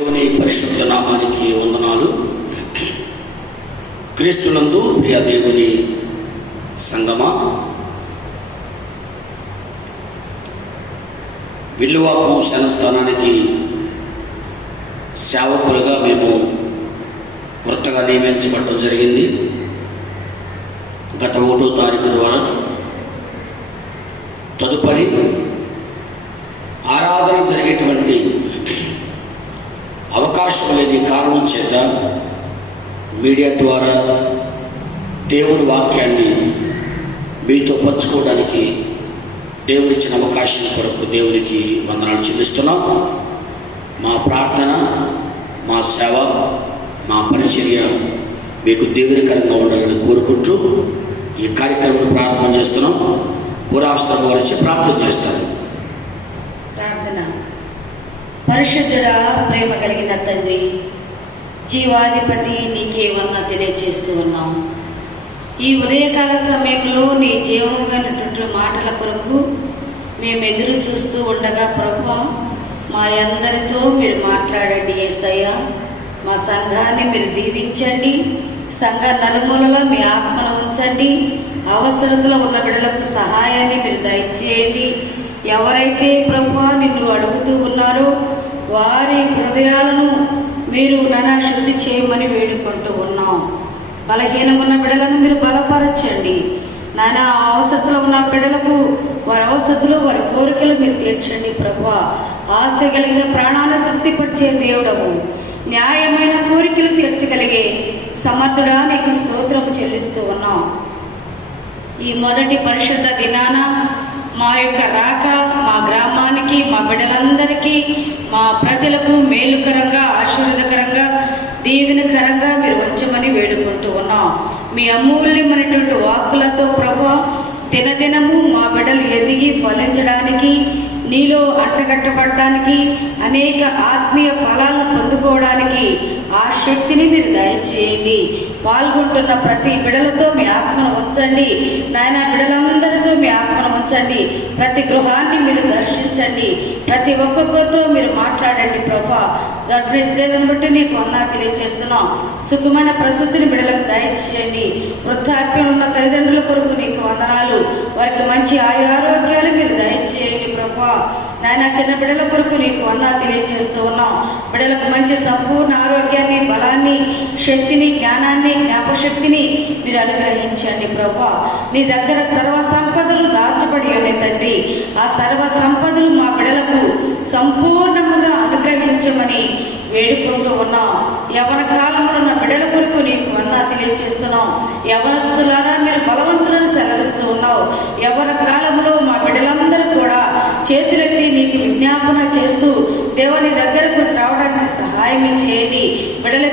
దేవుని పరిశుద్ధ నామానికి వందనాలు. క్రీస్తునందు ప్రియ దేవుని సంగమా, విల్లువాకు సేనస్థానానికి సేవకులుగా మేము కొత్తగా నియమించబడటం జరిగింది. గత 1వ తారీఖు ద్వారా తదుపరి ఆరాధన జరిగేటువంటి అవకాశం లేని కారణం చేత మీడియా ద్వారా దేవుని వాక్యాన్ని మీతో పంచుకోవడానికి దేవుడిచ్చిన అవకాశం కొరకు దేవునికి వందనాలు చెల్లిస్తున్నాం. మా ప్రార్థన, మా సేవ, మా పరిచర్య మీకు దీవెనకరంగా ఉండాలని కోరుకుంటూ ఈ కార్యక్రమం ప్రారంభం చేస్తున్నాం. పురావసరం వారిచి ప్రార్థన చేస్తారు. ప్రార్థన. పరిశుద్ధుడా, ప్రేమ కలిగిన తండ్రి, జీవాధిపతి, నీకే వందనాలు తెలియజేస్తూ ఉన్నాం. ఈ ఉదయకాల సమయంలో నీ జీవమైనటువంటి మాటల కొరకు మేము ఎదురు చూస్తూ ఉండగా ప్రభువా, మా అందరితో మీరు మాట్లాడండి యేసయ్య. మా సంఘాన్ని మీరు దీవించండి. సంఘ నలుమూలలో మీ ఆత్మను ఉంచండి. అవసరతలో ఉన్న బిడ్డలకు సహాయాన్ని మీరు దయచేయండి. ఎవరైతే ప్రభువా నిన్ను అడుగుతూ ఉన్నారో వారి హృదయాలను మీరు శుద్ధి చేయమని వేడుకుంటూ ఉన్నాం. బలహీనమున్న బిడ్డలను మీరు బలపరచండి నానా. అవసరతలో ఉన్న బిడ్డలకు వారి అవసరతలు, వారి కోరికలు మీరు తీర్చండి ప్రభువా. ఆశ కలిగిన ప్రాణాన్ని తృప్తిపరిచే దేవుడవు, న్యాయమైన కోరికలు తీర్చగలిగే సమర్థుడా, నీకు స్తోత్రము చెల్లిస్తూ ఉన్నాం. ఈ మొదటి పరిశుద్ధ దినాన మా యొక్క రాక మా గ్రామానికి, మా బిడ్డలందరికీ, మా ప్రజలకు మేలుకరంగా, ఆశీర్వాదకరంగా, దీవెనకరంగా మీరు ఉంచమని వేడుకుంటూ ఉన్నాం. మీ అమూల్యమైనటువంటి వాక్కులతో ప్రభువా, దినదినము మా బిడ్డలు ఎదిగి ఫలించడానికి, నీలో అంటగట్టబడటానికి, అనేక ఆత్మీయ ఫలాలను పొందుకోవడానికి ఆ శక్తిని మీరు దయచేయండి. పాల్గొంటున్న ప్రతి బిడలతో మీ ఆత్మను ఉంచండి నాయన. బిడలందరితో మీ ఆత్మను ఉంచండి. ప్రతి గృహాన్ని మీరు దర్శించండి. ప్రతి ఒక్కొక్కరితో మీరు మాట్లాడండి ప్రభా. గర్భిణీ స్త్రీలను బట్టి నీకు వందనాలు తెలియజేస్తున్నాం. సుఖమైన ప్రసూతిని బిడలకు దయచేయండి. వృద్ధాప్యం ఉన్న తల్లిదండ్రుల కొరకు నీకు వందనాలు. వారికి మంచి ఆరోగ్యాలు మీరు దయచేయండి ప్రభా నాయన. చిన్న బిడ్డల కొరకు నీకు వందనాలు తెలియజేస్తూ ఉన్నాం. బిడ్డలకు మంచి సంపూర్ణ ఆరోగ్యాన్ని, బలాన్ని, శక్తిని, జ్ఞానాన్ని, జ్ఞాపశక్తిని మీరు అనుగ్రహించండి ప్రభా. నీ దగ్గర సర్వ సంపదలు దాచబడి ఉన్నాయి తండ్రి. ఆ సర్వ సంపదలు మా బిడ్డలకు సంపూర్ణముగా అనుగ్రహించమని వేడుకుంటూ ఉన్నాం. యవన కాలంలో ఉన్న బిడ్డల కొరకు నీకు వందనాలు తెలియజేస్తున్నాం. యవనస్తులారా మీరు బలవంతులను సెలవిస్తూ ఉన్నావు. యవన కాలంలో మా బిడ్డలందరూ కూడా చేతులెత్తి నీకు విజ్ఞాపన చేస్తూ దేవుని దగ్గరకు రావడానికి సహాయం చేయండి. బిడ్డల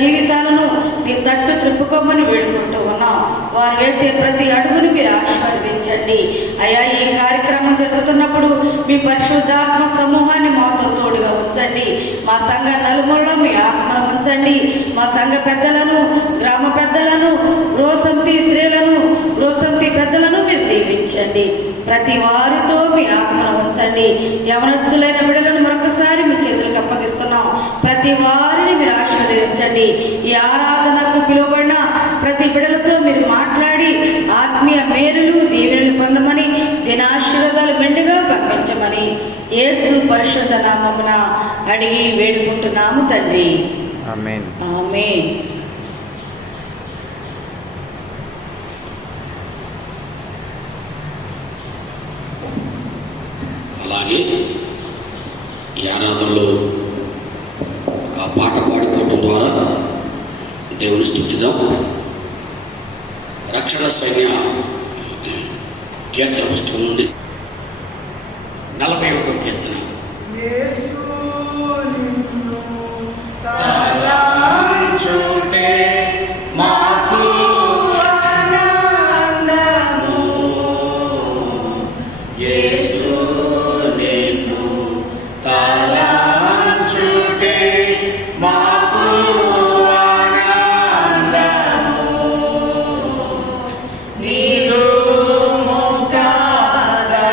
జీవితాలను నీ తట్టు త్రిప్పుకోమని వేడుకుంటూ ఉన్నాం. వారు వేసే ప్రతి అడుగును మీరు ఆశీర్వదించండి అయ్యా. ఈ కార్యక్రమం జరుగుతున్నప్పుడు మీ పరిశుద్ధాత్మ సమూహాన్ని మాతో తోడుగా ఉంచండి. మా సంఘ నలుమూలలో మీ ఆత్మను ఉంచండి. మా సంఘ పెద్దలను, గ్రామ పెద్దలను, గృహసమితి స్త్రీలను, గృహసమితి పెద్దలను మీరు దీవించండి. ప్రతి వారితో మీ ఆత్మను ఉంచండి. యవనస్తులైన బిడ్డలను మరొకసారి మీ చేతులకు అప్పగిస్తున్నాం. ప్రతి వారిని మీరు ఆశీర్వదించండి. ఈ ఆరాధనకు పిలువబడిన ప్రతి బిడ్డలతో మీరు మాట్లాడి ఆత్మీయ మేలులు, దీవెనలు పొందమని, దినాశీర్వాదాలు మెండుగా పంపించమని యేసు పరిశుద్ధ నామమున అడిగి వేడుకుంటున్నాము తండ్రి. ఆమేన్. ఆమేన్. అలాగే ఈ ఆరాధనలో ఒక పాట పాడుకోవటం ద్వారా దేవుని స్తుతిద్దాం. రక్షణ సైన్య కీర్తన పుస్తకం నుండి 41వ కీర్తన. నీదు ముక్తాదా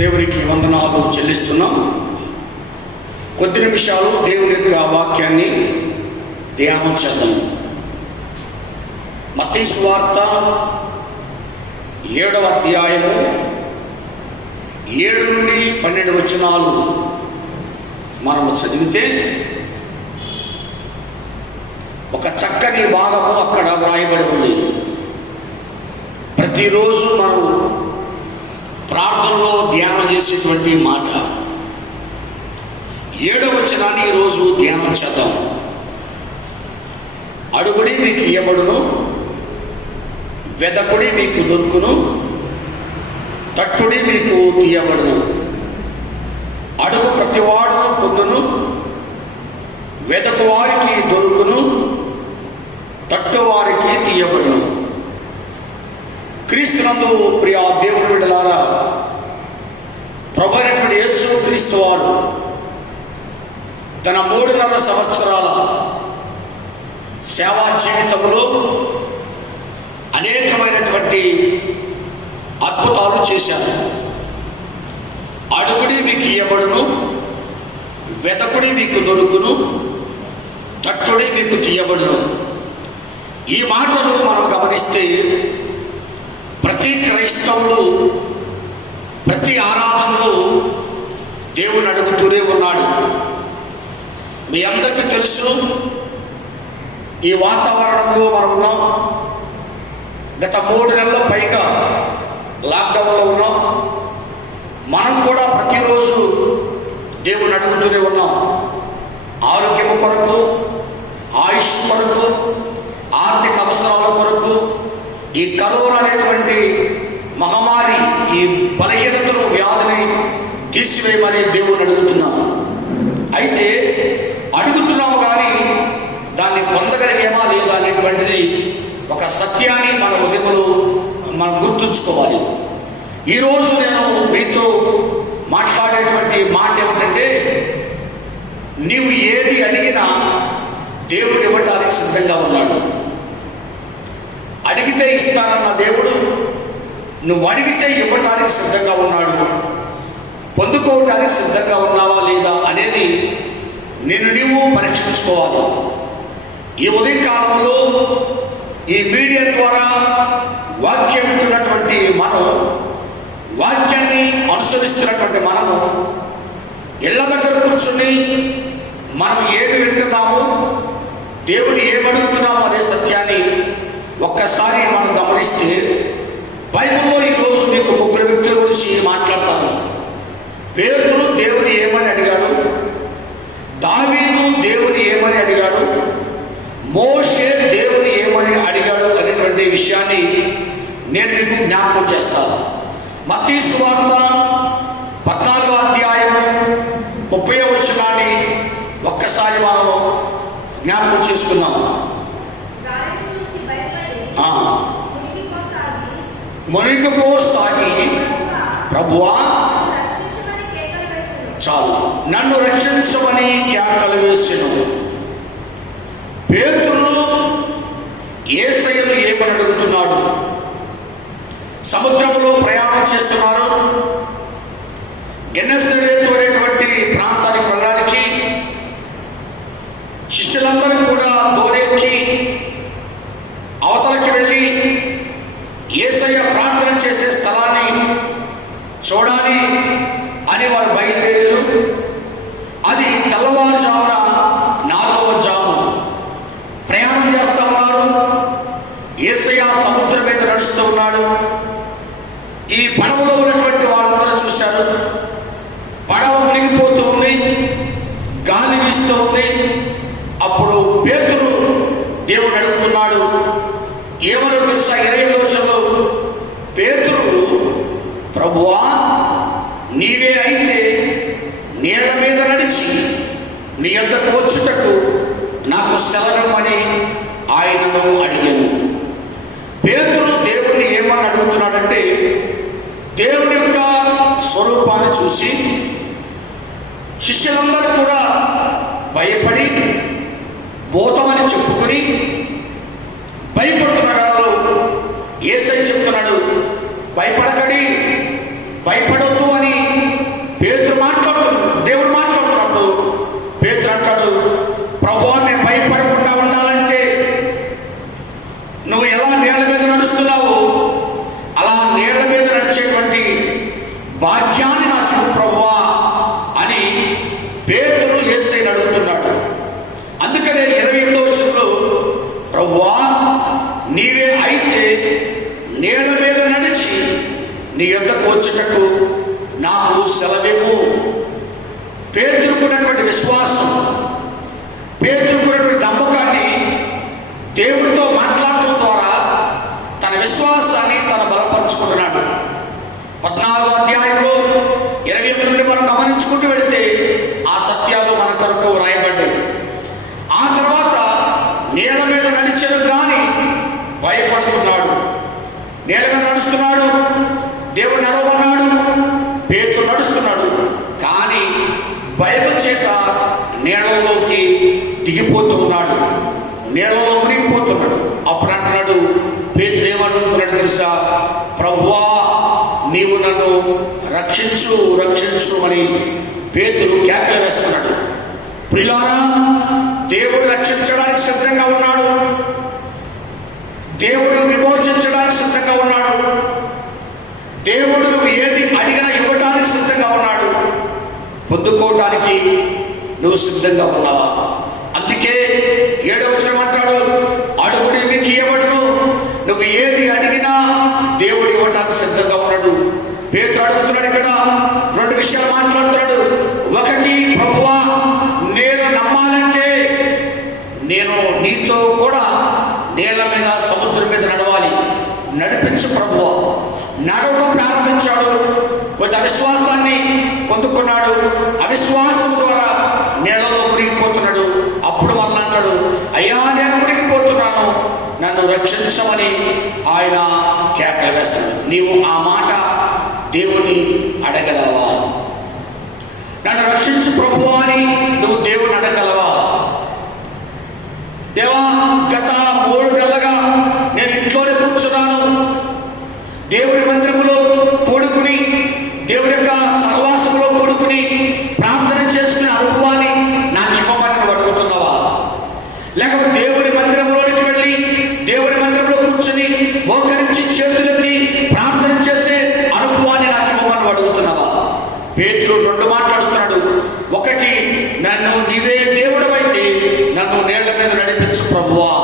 దేవునికి వందనాలు చెల్లిస్తున్నాం. కొద్ది నిమిషాలు దేవుని యొక్క వాక్యాన్ని ధ్యానం చేద్దాం. మత్తయి సువార్త 7వ అధ్యాయము 7 నుండి 12 వచనాలు మనము చదివితే ఒక చక్కని భాగము అక్కడ వ్రాయబడి ఉంది. ప్రతిరోజు మనం ప్రార్థనలో ధ్యానం చేసేటువంటి మాట 7వ వచనాన్ని ఈరోజు ధ్యానం చేద్దాం. అడుగుడి మీకు ఇయ్యబడును, వెదకుడి మీకు దొరుకును, తట్టుడి మీకు తీయబడును. అడుగు ప్రతివాడును పొందును, వెదకు వారికి దొరుకును, తట్టు వారికి తీయబడును. క్రీస్తునందు ప్రియ దేవుని బిడ్డలారా, ప్రభువైనటువంటి యేసు క్రీస్తు వారు తన 3.5 సంవత్సరాల సేవా జీవితంలో అనేకమైనటువంటి అద్భుతాలు చేశారు. అడుగుడి మీకు ఇయ్యబడును, వెదకుడి మీకు దొరుకును, తట్టుడి మీకు తీయబడును. ఈ మాటలు మనం గమనిస్తే ప్రతి క్రైస్తవుడు ప్రతి ఆరాధనలో దేవుని అడుగుతూనే ఉన్నాడు. మీ అందరికీ తెలుసు, ఈ వాతావరణంలో మనం ఉన్నాం. గత 3 నెలల పైగా లాక్డౌన్లో ఉన్నాం. మనం కూడా ప్రతిరోజు దేవుని అడుగుతూనే ఉన్నాం. ఆరోగ్యం కొరకు, ఆయుష్ కొరకు, ఆర్థిక అవసరాల కొరకు, ఈ కరోనా అనేటువంటి మహమ్మారి, ఈ బలహీనతను, వ్యాధిని తీసివేయమని దేవుని అడుగుతున్నాం. అయితే అడుగుతున్నాము కానీ దాన్ని పొందగలిగేమా లేదా అనేటువంటిది ఒక సత్యాన్ని మన ఉదయంలో మనం గుర్తుంచుకోవాలి. ఈరోజు నేను మీతో మాట్లాడేటువంటి మాట ఏమిటంటే, నీవు ఏది అడిగినా దేవుడు ఇవ్వటానికి సిద్ధంగా ఉన్నాడు. అడిగితే ఇస్తానన్న దేవుడు నువ్వు అడిగితే ఇవ్వటానికి సిద్ధంగా ఉన్నాడు. పొందుకోవటానికి సిద్ధంగా ఉన్నావా లేదా అనేది నిన్ను నీవు పరీక్షించుకోవాలి. ఈ ఉదయకాలంలో ఈ మీడియా ద్వారా వాక్యం వింటున్నటువంటి మనం, వాక్యాన్ని అనుసరిస్తున్నటువంటి మనము ఇళ్ళ దగ్గర కూర్చుని మనం ఏమి వింటున్నాము, దేవుని ఏమడుగుతున్నాము అనే సత్యాన్ని ఒక్కసారి మనం గమనిస్తే, బైబిల్లో ఈరోజు మీకు 3 వ్యక్తుల గురించి మాట్లాడతాను. పేతురు దేవుని ఏమని అడిగాడు, దావీదు దేవుని ఏమని అడిగాడు, మోషే దేవుని ఏమని అడిగాడు అనేటువంటి విషయాన్ని నేను మీకు జ్ఞాపకం చేస్తాను. మత్తయి సువార్త 14వ అధ్యాయము 30వ వచనాన్ని ఒక్కసారి మనం జ్ఞాపకం చేసుకున్నాం. మునిగిపోసాగి ప్రభువా చాలు, నన్ను రక్షించమని కేకలు వేసెను. పేతురు యేసయ్యను ఏమని అడుగుతున్నాడు? సముద్రంలో ప్రయాణం చేస్తున్నారు. గెన్నెసరేతు అనేటువంటి ప్రాంతానికి వెళ్ళడానికి శిష్యులందరూ కూడా దోణెక్కి అవతలకి వెళ్ళి యేసయ్య ప్రార్థన చేసే స్థలాన్ని చూడాలి అని వారు బయలుదేరారు. అది తెల్లవారుజామున 4వ జాము ప్రయాణం చేస్తూ ఉన్నారు. యేసయ్య సముద్రం మీద నడుస్తూ ఉన్నాడు. ఈ పడవలో ఉన్నటువంటి వాళ్ళందరూ చూశారు. పడవ మునిగిపోతూ ఉంది, గాలి వీస్తూ ఉంది. అప్పుడు పేతురు దేవుడు అడుగుతున్నాడు. ఏమనో తెలుసా? 20వ వచనంలో పేతురు, ప్రభువా నీవే అయితే నీళ్ళ మీద నడిచి నీ యొద్దకు వచ్చుటకు నాకు సెలవిమ్మని ఆయనను అడిగాను. పేతురు దేవుణ్ణి ఏమని అడుగుతున్నాడంటే, దేవుని యొక్క స్వరూపాన్ని చూసి శిష్యులందరూ కూడా భయపడి భూతమని చెప్పుకొని భయపడుతున్నాడు. యేసయ్య చెప్తున్నాడు, భయపడకడి, భయపడొద్దు అని పేతురు మాట్లాడుతున్నాడు, దేవుడు మాట్లాడుతున్నాడు. పేతురు అంటాడు, ప్రభువా నేను భయపడకుండా ఉండాలంటే నువ్వు ఎలా నీళ్ళ మీద నడుస్తున్నావు అలా నీళ్ళ మీద నడిచేటువంటి భాగ్యాన్ని నాకు ఇవ్వు ప్రభువా అని పేతురు యేసయ్యను అడుగుతున్నాడు. అందుకనే 28వ వచనంలో ప్రభువా నీవే అయితే నీళ్ళ మీద నడిచి నీ యొద్దకు వచ్చేటట్టు నాకు సెలవివ్వు. పేతురుకున్నటువంటి విశ్వాసం, పేతురుకున్నటువంటి నమ్మకాన్ని దేవుడితో మాట్లాడటం ద్వారా తన విశ్వాసాన్ని తన బలపరుచుకుంటున్నాడు. 14వ అధ్యాయంలో 28 నుండి మనం గమనించుకుంటూ వెళితే ఆ సత్యాలు మన కొరకు వ్రాయబడ్డాయి. ఆ తర్వాత నీళ్ళ మీద నడిచాడు కానీ భయపడుతున్నాడు. నీళ్ళ మీద నడుస్తున్నాడు, దేవుడు నడవమన్నాడు, పేతురు నడుస్తున్నాడు. కానీ భయము చేత నీళ్ళలోకి దిగిపోతూ ఉన్నాడు, నీళ్ళలో మునిగిపోతున్నాడు. అప్పుడు అంటున్నాడు, పేతురు ఏమనుకుంటున్నాడు తెలుసా? ప్రభువా నీవు నన్ను రక్షించు రక్షించు అని పేతురు కేకలు వేస్తున్నాడు. ప్రియులారా, దేవుడు రక్షించడానికి సిద్ధంగా ఉన్నాడు, దేవుడు విమోచించడానికి సిద్ధంగా ఉన్నాడు, దేవుడు నువ్వు ఏది అడిగినా ఇవ్వటానికి సిద్ధంగా ఉన్నాడు. పొందుకోవటానికి నువ్వు సిద్ధంగా ఉన్నావా? అందుకే 7వ వచనం అంటాడు, అడుగుడి మీకు ఇవ్వబడును, నువ్వు ఏది అడిగినా దేవుడు ఇవ్వటానికి సిద్ధంగా ఉన్నాడు. పేతురు అడుగుతున్నాడు, ఇక్కడ 2 విషయాలు మాట్లాడుతున్నాడు. ఒకటి, ప్రభువా నేను నమ్మాలంటే నేను నీతో కూడా నీళ్ళ మీద సముద్రం మీద నడవాలి, నడిపించు ప్రభువా. నడవడం ప్రారంభించాడు, కొంత అవిశ్వాసాన్ని పొందుకున్నాడు, అవిశ్వాసం ద్వారా నీళ్ళలో మునిగిపోతున్నాడు. అప్పుడు మళ్ళీ అంటాడు, అయ్యా నేను మునిగిపోతున్నాను, నన్ను రక్షించమని ఆయన కేకలు వేస్తాడు. నీవు ఆ మాట దేవుని అడగగలవా? నన్ను రక్షించు ప్రభువా అని నువ్వు దేవుని అడగగలవా? దేవా, గత 3 నెలలుగా నేను ఇంట్లోనే కూర్చున్నాను, దేవుడి మందిరంలో కూడుకుని దేవుడి యొక్క సహవాసంలో కూడుకుని ప్రార్థన చేసుకునే అనుభవాన్ని నాకు ఇవ్వమని నువ్వు అడుగుతున్నావా? లేకపోతే దేవుడి మందిరంలోనికి వెళ్ళి దేవుడి మందిరంలో కూర్చుని మోకరించి చేతులెత్తి ప్రార్థన చేసే అనుభవాన్ని నాకు ఇవ్వమని నువ్వు అడుగుతున్నావా? పేతురు 2 మాట్లాడుతున్నాడు. ఒకటి, నన్ను నీవే దేవుడవైతే నన్ను నీళ్ల మీద నడిపించు ప్రభువా.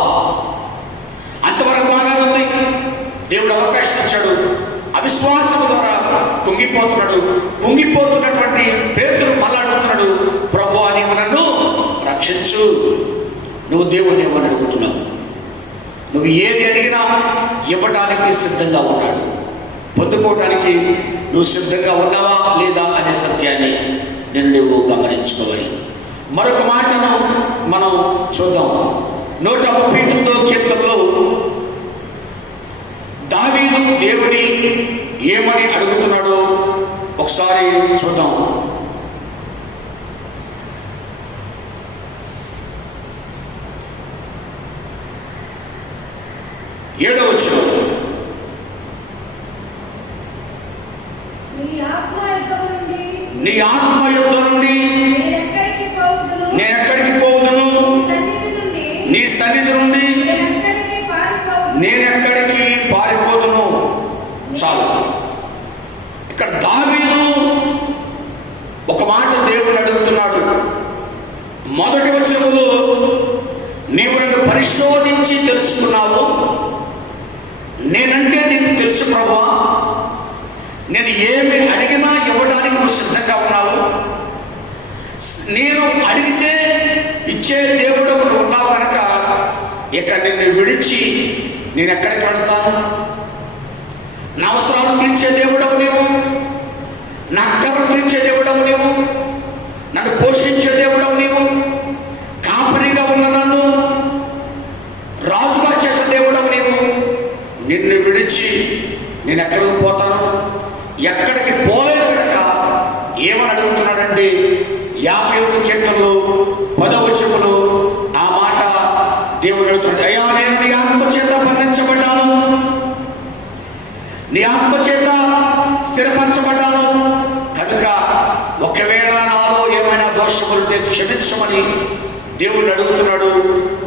అంతవరకు బాగానే ఉంది, దేవుడు అవకాశం ఇచ్చాడు. అవిశ్వాసం ద్వారా కుంగిపోతున్నాడు. కుంగిపోతున్నటువంటి పేతురు మళ్ళా అడుగుతున్నాడు, ప్రభువా నీవు నన్ను రక్షించు. నువ్వు దేవుని ఏమని అడుగుతున్నావు? నువ్వు ఏది అడిగినా ఇవ్వటానికి సిద్ధంగా ఉన్నాడు. పొందుకోవటానికి నువ్వు సిద్ధంగా ఉన్నావా లేదా అనే సత్యాన్ని నువ్వు గమనించుకోవాలి. మరొక మాటను మనం చూద్దాం. 139వ కీర్తనలో దావీదు దేవుని ఏమని అడుగుతున్నాడో ఒకసారి చూద్దాం. 7వ వచనం, నీ ఆత్మ యుద్ధ నుండి నేనెక్కడికి పోవుదును, నీ సన్నిధి నుండి నేనెక్కడికి పారిపోదును. చాలు. ఇక్కడ దావీదు ఒక మాట దేవుని అడుగుతున్నాడు. మొదటి వచనములో నీవు నన్ను పరిశోధించి తెలుసుకున్నావు, నేనంటే నీకు తెలుసు ప్రభువా, నేను ఏమి అడిగినా ఇవ్వడానికి నువ్వు సిద్ధంగా ఉన్నావు, నేను అడిగితే ఇచ్చే దేవుడు నువ్వు ఉన్నావు కనుక ఇక నిన్ను విడిచి నేను ఎక్కడికి వెళ్తాను? నా అవసరాలు తీర్చే దేవుడవు నీవు, నా అక్కర్లు తీర్చే దేవుడవు నీవు, నన్ను పోషించే దేవుడవు నీవు, కాపరిగా ఉన్న నన్ను రాజుగా చేసే దేవుడవు నీవు. నిన్ను విడిచి నేను ఎక్కడికి పోతాను? ఎక్కడికి పోలేదు కనుక ఏమని అడుగుతున్నాడంటే 51వ కీర్తనలో 10వ వచనంలో ఆ మాట దేవుడు అడుగుతున్నాడు. అయ్యా నేను నీ ఆత్మ చేత బంధించబడ్డాను, నీ ఆత్మ చేత స్థిరపరచబడ్డాను కనుక దోషములుంటే క్షమించమని దేవుణ్ణి అడుగుతున్నాడు.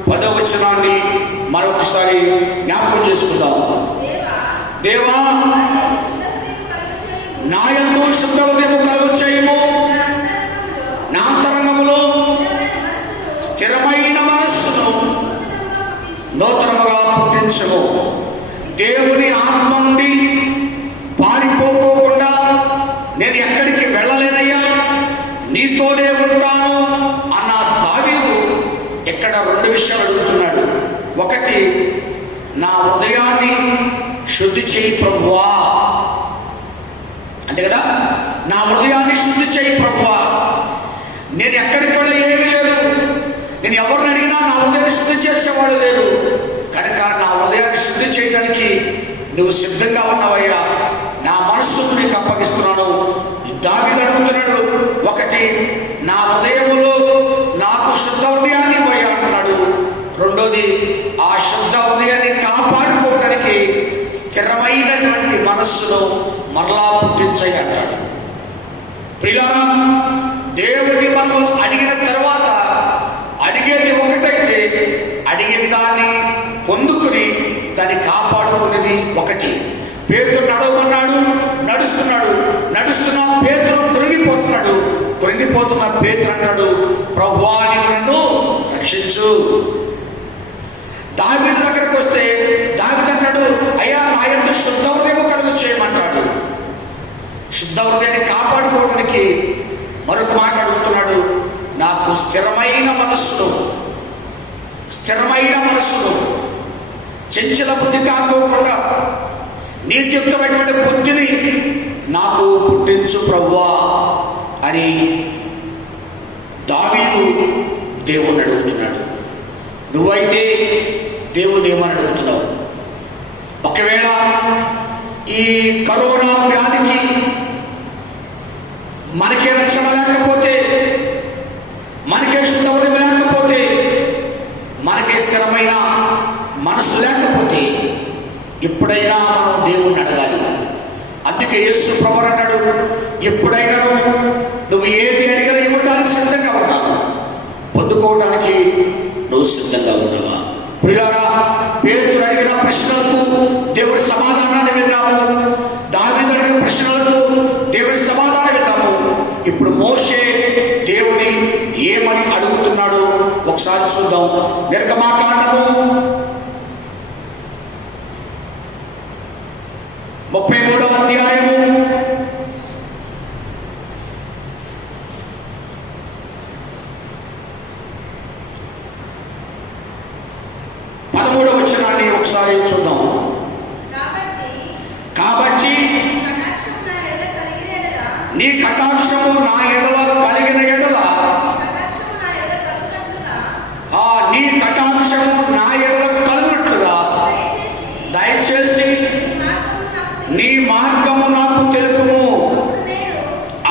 10వ వచనాన్ని మరొకసారి జ్ఞాపకం చేసుకుందాం. దేవా నా యందు శుద్ధ హృదయము కలుగు చేయము, నా అంతరంగములో స్థిరమైన మనస్సును నూతనముగా పుట్టించము. దేవుని ఆత్మ నుండి పారిపోకోకుండా నేను ఎక్కడికి వెళ్ళలేనయ్యా, నీతోనే ఉంటాను అన్న దావీదు ఇక్కడ 2 విషయాలు అడుగుతున్నాడు. ఒకటి, నా హృదయాన్ని శుద్ధి చేయి ప్రభువా, అంతే కదా. నా హృదయాన్ని శుద్ధి చేయి ప్రభువా. నేను ఎక్కడికి వెళ్ళ ఏమీ లేదు, నేను ఎవరిని అడిగినా నా హృదయాన్ని శుద్ధి చేసేవాడు లేరు కనుక నా హృదయాన్ని శుద్ధి చేయడానికి నువ్వు సిద్ధంగా ఉన్నావయ్యా, నా మనస్సును నీకు అప్పగిస్తున్నాను. దావీదు అడుగుతున్నాడు. ఒకటి, నా హృదయములో నాకు శుద్ధ హృదయాన్ని పోయా అంటున్నాడు. రెండోది, ఆ శుద్ధ హృదయాన్ని కాపాడుకోవటానికి స్థిరమైనటువంటి మనస్సును మరలా పుట్టించాయి అంటాడు. ప్రియులారా, దేవుడిని మనం అడిగిన తర్వాత అడిగేది ఒకటైతే అడిగిన దాన్ని పొందుకుని దాన్ని కాపాడుకునేది ఒకటి. పేతురు నడవమన్నాడు, నడుస్తున్నాడు. నడుస్తున్న పేతురు కృంగిపోతున్న పేతురు అంటాడు, ప్రభువా నీవు నన్ను రక్షించు. దావీదు దగ్గరకు వస్తే దావీదు అంటాడు, అయ్యా నా యందు శుద్ధ హృదయము కలుగు చేయమంటాడు. శుద్ధ హృదయాన్ని కాపాడుకోవడానికి మరొక మాట అడుగుతున్నాడు, నాకు స్థిరమైన మనస్సును చంచల బుద్ధి కాకోకుండా నీతియుక్తమైనటువంటి బుద్ధిని నాకు పుట్టించు ప్రభువా అని దావీదు దేవుణ్ణి అడుగుతున్నాడు. నువ్వైతే దేవుణ్ణి ఏమని అడుగుతున్నావు? ఒకవేళ ఈ కరోనా వ్యాధికి మనకే రక్షణ లేకపోతే, మనకే శుద్ధ హృదయం లేకపోతే, మనకే స్థిరమైన మనసు లేకపోతే ఎప్పుడైనా మనం దేవుణ్ణి అడగాలి. అందుకే యేసు ప్రభువు అన్నాడు, ఎప్పుడైనా నువ్వు ఏది అడిగినా ఇవ్వడానికి సిద్ధంగా ఉన్నావు, పొందుకోవడానికి నువ్వు సిద్ధంగా ఉన్నావా? ప్రియులారా, పేతురు అడిగిన ప్రశ్నలకు దేవుడి సమాధానాన్ని విన్నాము. దావీదు అడిగిన ప్రశ్నలకు దేవుడి సమాధానం విన్నాము. ఇప్పుడు మోషే దేవుని ఏమని అడుగుతున్నాడో ఒకసారి చూద్దాం. నిర్గమాకాండము 33వ అధ్యాయము 13వ వచనాన్ని ఒకసారి చూద్దాం. కాబట్టి నీ కటాక్షము నా ఎడల కలిగిన ఎడల, నీ కటాక్షము నా ఎడల కలిగినట్లుగా దయచేసి నీ మార్గము నాకు తెలుపుము,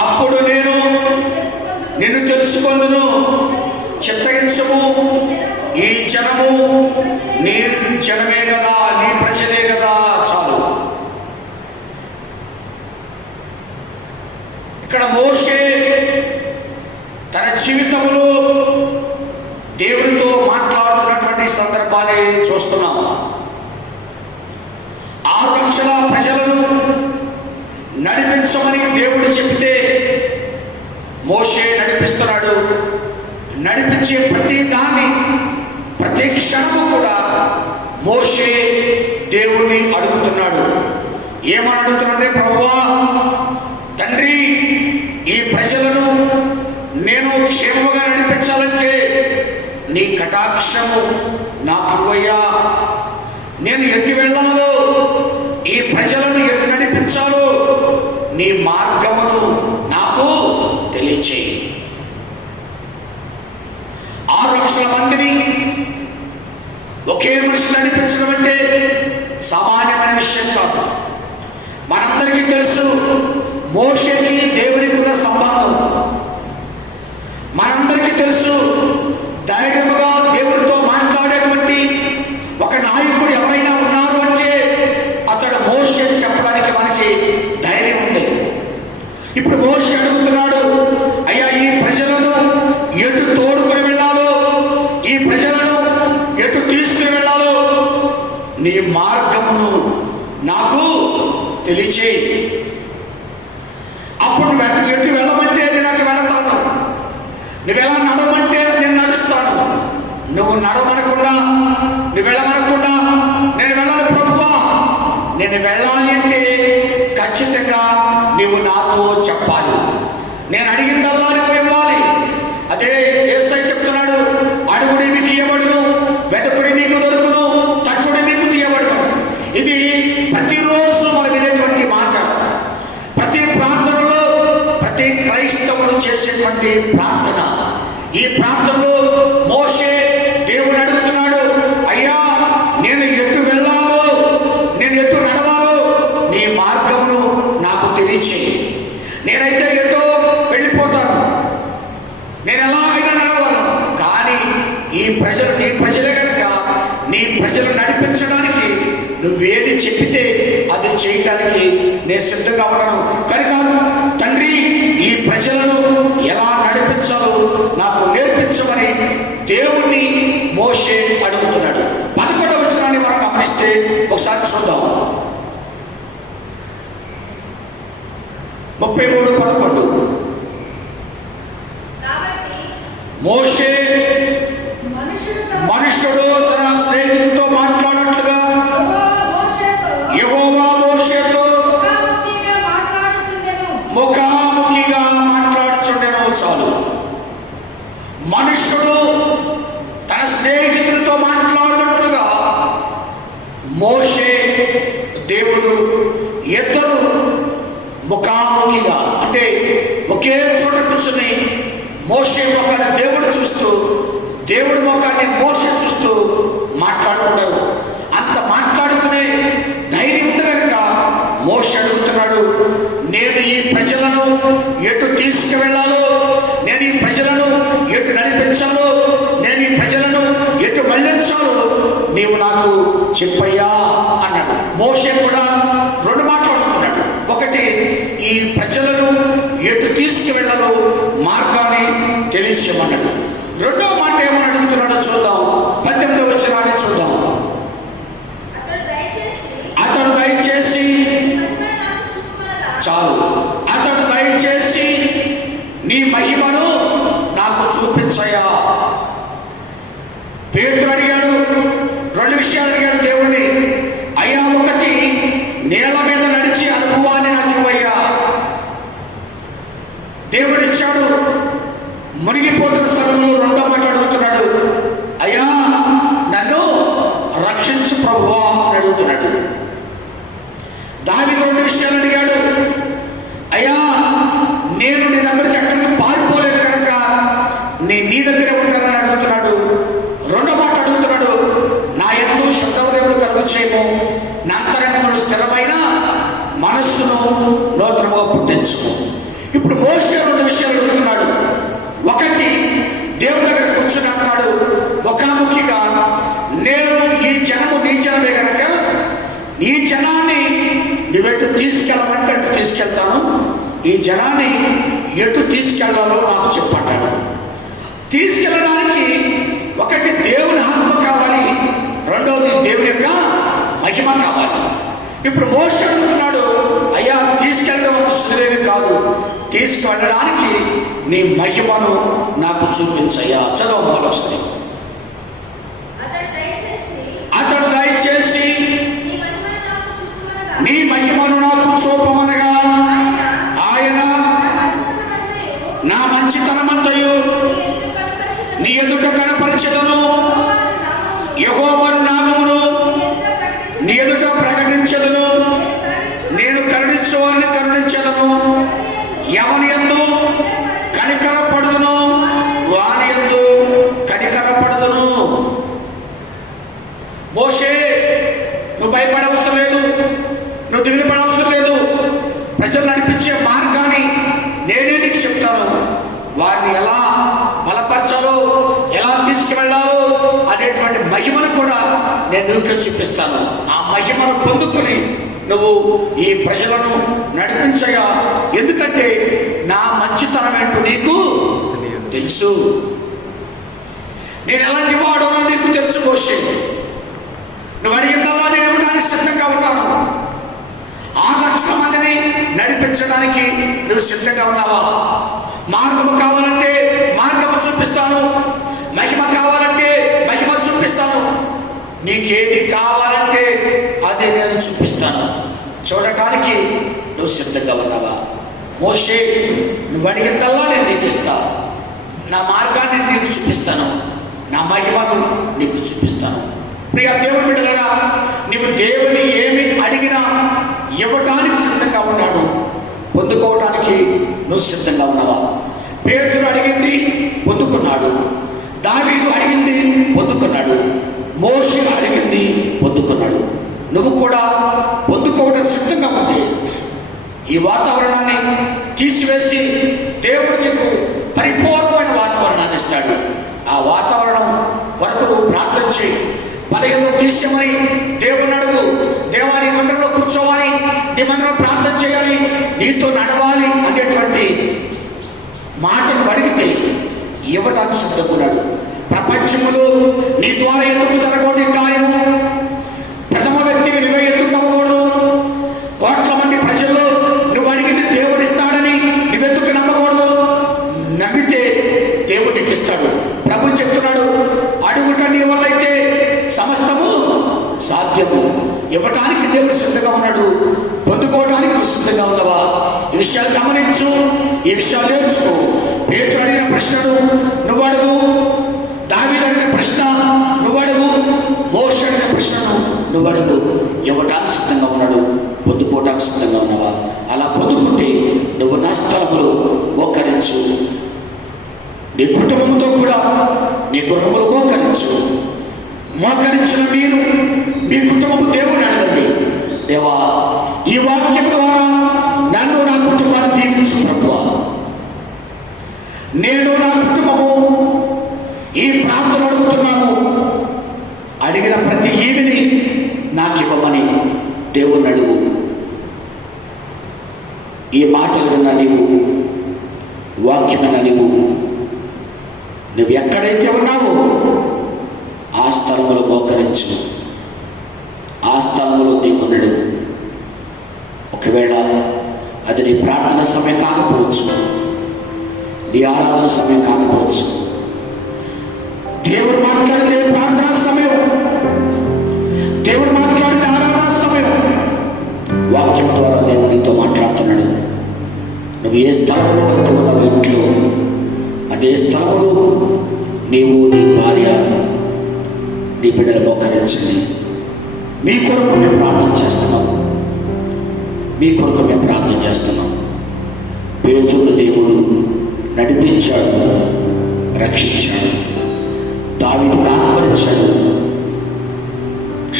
అప్పుడు నేను నిన్ను తెలుసుకొందును. చిత్తగించము, ఈ జనము నీ జనమే కదా, నీ ప్రజలే కదా. చాలు. ఇక్కడ మోషే తన జీవితంలో దేవుడితో మాట్లాడుతున్నటువంటి సందర్భాన్ని చూస్తున్నాం. 6 లక్షల ప్రజలను నడిపించమని దేవుడు చెబితే మోషే నడిపిస్తున్నాడు. నడిపించే ప్రతి దాన్ని, ప్రతి క్షణము కూడా మోషే దేవుణ్ణి అడుగుతున్నాడు. ఏమని అడుగుతున్నాడే, ప్రభువా తండ్రి, ఈ ప్రజలను నేను క్షేమముగా నడిపించాలంటే నీ కటాక్షము నాకు ఇవ్వయ్యా. నేను ఎటు వెళ్ళాలో, ఈ ప్రజలను ఎటు నడిపించాలో నీ మార్గమును నాకు తెలియచేయి. 6 లక్షల మందిని ఒకే మనిషి నడిపించడం అంటే సామాన్యమైన విషయం కాదు. మనందరికీ తెలుసు మోషేకి దేవునికి ఉన్న సంబంధం. మనందరికీ తెలుసు ధైర్యముగా దేవుడితో మాట్లాడేటువంటి ఒక నాయకుడు ఎవరైనా ఉన్నారు అంటే అతడు మోషే చెప్పడానికి మనకి ధైర్యం ఉంది. ఇప్పుడు మోషే అడుగుతున్నాడు, అయ్యా ఈ ప్రజలను మార్గమును నాకు తెలియచేయి. అప్పుడు నువ్వు ఎటు వెళ్ళమంటే నేను అటు వెళతాను, నువ్వు ఎలా నడవమంటే నేను నడుస్తాను. నువ్వు నడవమనకుండా, నువ్వు వెళ్ళమనకుండా నేను వెళ్ళాలి ప్రభువా, నేను వెళ్ళాలి అంటే ఖచ్చితంగా నువ్వు నాతో చెప్పాలి. నేను అడిగిందల్లా నువ్వు ఇవ్వాలి. అదే యేసయ్య చెప్తున్నాడు, అడుగుడి మీకు ఇవ్వబడును, వెతకుడి మీకు దొరుకును, తట్టుడి మీకు తీయబడును. ఇది ప్రతిరోజు మనం వినేటువంటి మాట. ప్రతి ప్రార్థనలో ప్రతి క్రైస్తవుడు చేసేటువంటి ప్రార్థన. ఈ ప్రార్థనలో మోషే దేవుని అడుగుతున్నాడు, అయ్యా నేను ఎటు వెళ్ళాలో, నేను ఎటు నడవాలో నీ మార్గమును నాకు తెలియచేయి. నేనైతే ఎటో వెళ్ళిపోతాను, నేను ఎలా అయినా నడవాలి. కానీ ఈ ప్రజలు నీ ప్రజలే కనుక నీ ప్రజలు నడిపించడానికి నువ్వేది చెప్పితే అది చేయటానికి నేను సిద్ధంగా ఉన్నాను. కనుక తండ్రి, ఈ ప్రజలను ఎలా నడిపించాలో నాకు నేర్పించమని దేవుణ్ణి మోషే అడుగుతున్నాడు. 11వ వచనాన్ని మనం గమనిస్తే ఒకసారి చూద్దాం. 33:11. మోషే మనుషుడు తన స్నేహితుడితో మాట్లాడినట్లుగా యెహోవా మోషేతో ముఖాముఖిగా మాట్లాడుచుండెను. చాలు. మనుషుడు తన స్నేహితుడితో మాట్లాడినట్లుగా మోషే దేవుడు ఇద్దరు ముఖాముఖిగా, అంటే ఒకే చోట కూర్చుని మోషే ముఖాన్ని దేవుడు చూస్తూ, దేవుడి ముఖాన్ని మోషే చూస్తూ మాట్లాడుకున్నారు. అంత మాట్లాడుకునే ధైర్యం ఉంది కనుక మోషే అడుగుతున్నాడు, నేను ఈ ప్రజలను ఎటు తీసుకువెళ్ళాలో, నేను ఈ ప్రజలను ఎటు నడిపించాలో, నేను ఈ ప్రజలను ఎటు మళ్ళించాలో నీవు నాకు చెప్పయ్యా అన్నాడు. మోషే కూడా 2 మాట్లాడుతున్నాడు. ఒకటి, ఈ ప్రజలను ఎటు తీసుకువెళ్ళాలో మార్గాన్ని తెలియచేయమన్నాడు. రెండో మాట ఏమని అడుగుతున్నాడో చూద్దాం. 18వ వచనాన్ని చూద్దాం. అతడు దయచేసి, చాలు, అతడు దయచేసి నీ మహిమను నాకు చూపించయ్యా. పేతురు అడిగాడు, 2 విషయాలు అడిగాడు దేవుణ్ణి. అయ్యా, ఒకటి, నేల మీద నడిచి అనుభవాన్ని నాకు ఇవ్వయ్యా. దేవుడిచ్చాడు. మునిగిపోతున్న స్థలంలో రెండో మాట అడుగుతున్నాడు, అయ్యా నన్ను రక్షించు ప్రభువా అని అడుగుతున్నాడు. దావీదు 2 విషయాలు అడిగాడు. అయ్యా, నేను నీ దగ్గర ఎక్కడికి పారిపోలేదు కనుక నీ దగ్గరే ఉంటానని అడుగుతున్నాడు. రెండో మాట అడుగుతున్నాడు, నా యందు శుద్ధహృదయమును కలుగు చేయము, నా అంతరంగములో స్థిరమైన మనస్సును నూతనముగా పుట్టించుము. ఇప్పుడు మోషే 2 విషయాలు అడుగుతున్నాడు. ఒకటి, దేవుని దగ్గర కూర్చుని అంటున్నాడు ముఖాముఖిగా, నేను ఈ జనము నీ జనమే కనుక ఈ జనాన్ని నువ్వెటు తీసుకెళ్ళమంటే అటు తీసుకెళ్తాను, ఈ జనాన్ని ఎటు తీసుకెళ్లాలో నాకు చెప్పంటాడు. తీసుకెళ్ళడానికి ఒకటి దేవుని ఆత్మ కావాలి, రెండవది దేవుని యొక్క మహిమ కావాలి. ఇప్పుడు మోషే అడుగుతున్నాడు, అయ్యా తీసుకెళ్ళడం ఒక సులువేమి కాదు, తీసుకువెళ్ళడానికి నీ మహిమను నాకు చూపించయ్యా. చదవమని వస్తుంది. అతడు దయచేసి నీ మహిమను నాకు చూపమనగా ఆయన నా మంచితనమంతయు నీ ఎదుట కనపరచెదను, యెహోవా నామమును నీ ఎదుట ప్రకటించెదను, నేను కరుణించువారిని కరుణించెదను, ఎవని యందు కనికరపడుదును వాని యందు కనికరపడుదును. మోషే, నువ్వు భయపడవసరం లేదు, నువ్వు దిగులు పడవసరం లేదు. ప్రజలు నడిపించే మార్గాన్ని నేనే నీకు చెప్తాను. వారిని ఎలా బలపరచాలో, ఎలా తీసుకువెళ్ళాలో అనేటువంటి మహిమను కూడా నేను నీకు చూపిస్తాను. ఆ మహిమను పొందుకొని నువ్వు ఈ ప్రజలను నడిపించగా, ఎందుకంటే నా మంచితనం ఏంటో నీకు తెలుసు, నేను ఎలాంటి వాడో నీకు తెలుసు. మోషే, నువ్వు అడిగిందల్లా నేను ఇవ్వడానికి సిద్ధంగా ఉన్నాను. 6 లక్షల మందిని నడిపించడానికి నువ్వు సిద్ధంగా ఉన్నావా? మార్గము కావాలంటే మార్గము చూపిస్తాను, మహిమ కావాలంటే మహిమ చూపిస్తాను, నీకేది కావాలంటే అది నేను చూపిస్తాను. చూడటానికి నువ్వు సిద్ధంగా ఉన్నావా? మోషే, నువ్వు అడిగిందల్లా నేను నీకు ఇస్తాను, నా మార్గాన్ని నీకు చూపిస్తాను, నా మహిమను నీకు చూపిస్తాను. ప్రియ దేవుని బిడ్డలారా, నీవు దేవుని ఏమి అడిగినా ఇవ్వటానికి సిద్ధంగా ఉన్నాడు. పొందుకోవటానికి నువ్వు సిద్ధంగా ఉన్నావా? పేతురు అడిగింది పొందుకున్నాడు, దావీదు అడిగింది పొందుకున్నాడు, మోషే అడిగింది పొందుకున్నాడు. నువ్వు కూడా పొందుకోవడానికి సిద్ధంగా ఉంది. ఈ వాతావరణాన్ని తీసివేసి దేవుడు నీకు పరిపూర్ణమైన వాతావరణాన్ని ఇస్తాడు. ఆ వాతావరణం కొరకు నువ్వు ప్రార్థన చేయి. బలహీనతను తీసేమని దేవుని అడుగు. దేవా, నీ మందిరంలో కూర్చోవాలి, నీ మందిరంలో ప్రార్థన చేయాలి, నీతో నడవాలి అనేటువంటి మాటను అడిగితే ఇవ్వడానికి సిద్ధకున్నాడు. ప్రపంచములో నీ ద్వారా ఎందుకు జరగకూడదు ఈ కార్యము? ప్రథమ వ్యక్తికి నువ్వే ఎందుకు అవ్వకూడదు? కోట్ల మంది ప్రజల్లో నువ్వు అడిగింది దేవుడు ఇస్తాడని నువ్వెందుకు నమ్మకూడదు? నమ్మితే దేవుడు నీకు ఇస్తాడు. ప్రభు చెప్తున్నాడు, అడుగుట నీ వల్ల అయితే సమస్తము సాధ్యము. ఇవ్వటానికి దేవుడు సిద్ధంగా ఉన్నాడు, పొందుకోవడానికి నువ్వు సిద్ధంగా ఉన్నావా? ఈ విషయాలు గమనించు, ఈ విషయాలు నేర్చుకో. పేతురు అడిగిన ప్రశ్నను నువ్వు అడుగు, దావీదు అడిగిన ప్రశ్న నువ్వు అడుగు, మోషే అడిగిన ప్రశ్నను నువ్వు అడుగు. ఇవ్వటానికి సిద్ధంగా ఉన్నాడు, పొందుకోవడానికి సిద్ధంగా ఉన్నావా? అలా పొందుకుంటే నువ్వు నా స్థలములో మోకరించు, నీ కుటుంబంతో కూడా నీ గృహములు మోకరించు. మోకరించిన మీరు మీ కుటుంబము దేవుని అడగండి, దేవా, ఈ వాక్యం ద్వారా నన్ను నా కుటుంబాన్ని దీవించు ప్రభువా. నేను నా కుటుంబము ఈ ప్రార్థన అడుగుతున్నాము, అడిగిన ప్రతి ఈవిని నాకు ఇవ్వమని దేవుని అడుగు. ఈ మాటలు విన్న నీవు, వాక్యమైన నువ్వు ఎక్కడైతే ఉన్నావో ఆ స్థలంలో మోకరించు, ఆ స్థలంలో దేవుడు. ఒకవేళ అది నీ ప్రార్థన సమయం కాకపోవచ్చు, నీ ఆరాధన సమయం కాకపోవచ్చు, దేవుడు మాట్లాడితే ప్రార్థన సమయం, దేవుడు మాట్లాడితే ఆరాధన సమయం. వాక్యం ద్వారా దేవుడు నీతో మాట్లాడుతున్నాడు. నువ్వు ఏ స్థలంలో అయితే ఉన్నావు ఇంట్లో, అదే స్థలంలో నీవు, నీ భార్య, నీ బిడ్డలు మోకరించండి. మీ కొరకు మేము ప్రార్థన చేస్తున్నాం, మీ కొరకు మేము ప్రార్థన చేస్తున్నాం. పేతురును దేవుడు నడిపించాడు, రక్షించాడు. దావీదుకు ఆత్మనిచ్చాడు,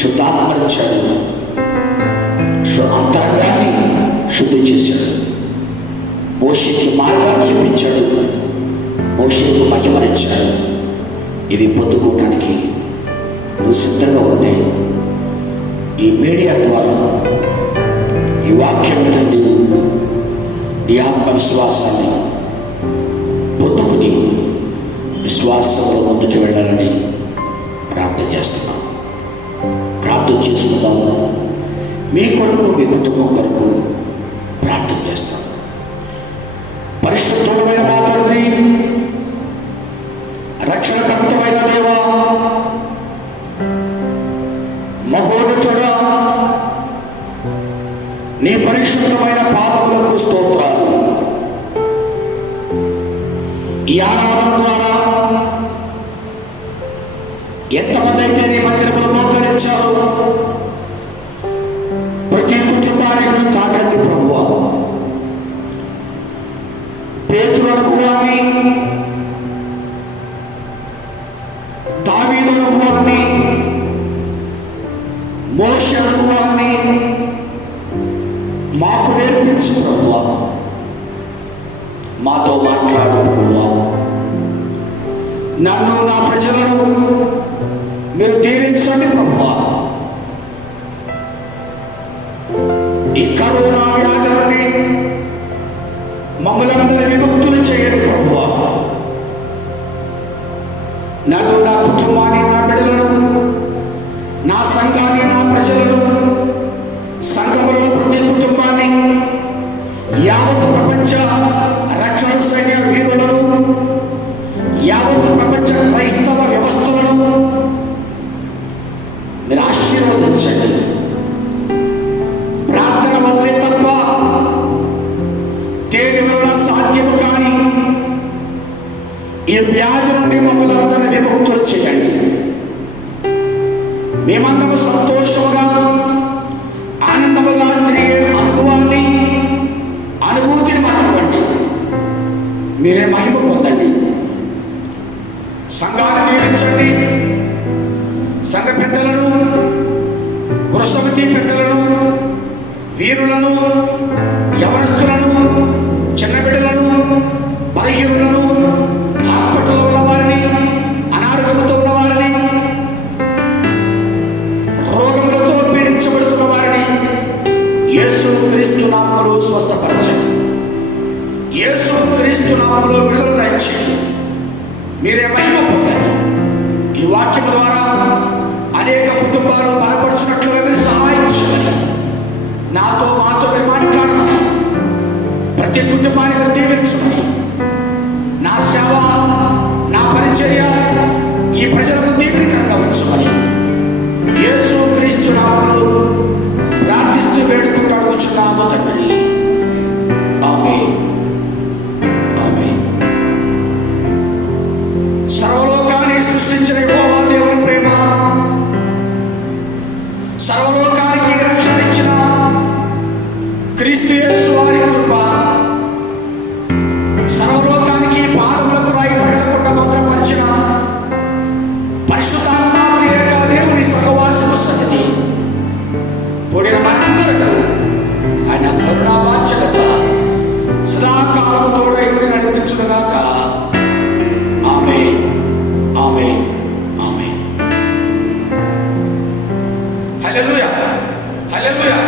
శుద్ధాత్మనిచ్చాడు, అంతరంగాన్ని శుద్ధి చేశాడు. మోషేకి మార్గాన్ని చూపించాడు, మోషేకు మహిమనిచ్చాడు. ఇవి పొందుకోవడానికి నువ్వు సిద్ధంగా ఉంటే ఈ మీడియా ద్వారా ఈ వాక్యం తండ్రి నీ ఆత్మవిశ్వాసాన్ని పొందుకుని విశ్వాసంలో ముందుకు వెళ్ళాలని ప్రార్థన చేస్తున్నాను. ప్రార్థన చేసుకుందాము. మీ కొరకు, మీ కుటుంబం కొరకు ప్రార్థన చేస్తాను. పరిశుద్ధమైన మా తండ్రి, రక్షణకర్తమైన దేవా, మహోన్నతుడా, నీ పరిశుద్ధమైన పాదములకు స్తోత్రాలు. ఈ ఆరాధన ద్వారా ఎంతమంది అయితే నీ మందిరములు మోకరించారు, ప్రతి కుటుంబానికి తాకండి ప్రభువా. పేతురు అనుభవాన్ని, దావీదు అనుభవాన్ని, మోషే అనుభవాన్ని మాకు నేర్పించు ప్రభువా. మాతో మాట్లాడు ప్రభువా. నన్ను, నా ప్రజలను మీరు దీవించండి ప్రభువా. ఈ కరోనా వ్యాధి నుండి మమ్మల్ని విముక్తులు చేయండి ప్రభువా. నన్ను, నా కుటుంబాన్ని, నా బిడ్డలను, నా సంఘాన్ని, నా ప్రజలను, సంఘములను, ప్రతి కుటుంబాన్ని, యావత్ ప్రపంచ రక్షణ సైన్య వీరులను, యావత్ ప్రపంచ క్రైస్తవ వ్యవస్థలను మీరు ఆశీర్వదించండి. ప్రార్థన వల్లే తప్ప దేని వల్ల సాధ్యము కాని ఈ వ్యాధి నుండి మమ్మల్ని అందరినీ విముక్తులు చేయండి. మేమందరూ సంతోషంగా, ఆనందముగా తిరిగే అనుభవాన్ని, అనుభూతిని మాకు ఇవ్వండి. మీరే మహిమ పొందండి. సంఘాన్ని దీవించండి. సంఘ పెద్దలను, గృహసమితి పెద్దలను, వీరులను, యవనస్తులను, చిన్న బిడ్డలను, బలహీనులను, హాస్పిటల్లో ఉన్న వారిని, అనారోగ్యంతో ఉన్న వారిని, రోగములతో పీడించబడుతున్న వారిని యేసు క్రీస్తు నామములో స్వస్థపరచండి. యేసు క్రీస్తు నామములో విడుదల దయచేయండి. మీరే మహిమ పొందండి. ఈ వాక్యం ద్వారా అనేక కుటుంబాలు బలపరుచున్నట్లుగా మీరు సహాయం చేయండి. మాతో మీరు మాట్లాడమని, ప్రతి కుటుంబాన్ని మీరు దీవించమని, నా సేవ, నా పరిచర్య ఈ ప్రజలకు దీవెనకరంగా ఉంచమని యేసు క్రీస్తు నామములో ప్రార్థిస్తూ వేడుకుంటాడుచున్నాము తండ్రి. ఆమేన్. ఆమేన్. సర్వలోకాన్ని సృష్టించిన యెహోవా దేవుని ప్రేమ, సర్వలోకానికి రక్షణ ఇచ్చిన క్రీస్తు యేసు వారి కృప, సర్వలోకానికి పాదములకు రాయి తగలకుండా భద్రపరిచిన పరిశుద్ధాత్మ త్రియేక దేవుని సహవాసము సన్నిధి కూడిన మనందరకు ఆయన కరుణా వాంఛనత సదాకాలము తోడై ఉండి నడిపించునుగాక. ఆమేన్. ఆమేన్. ఆమేన్. హల్లెలూయా. హల్లెలూయా.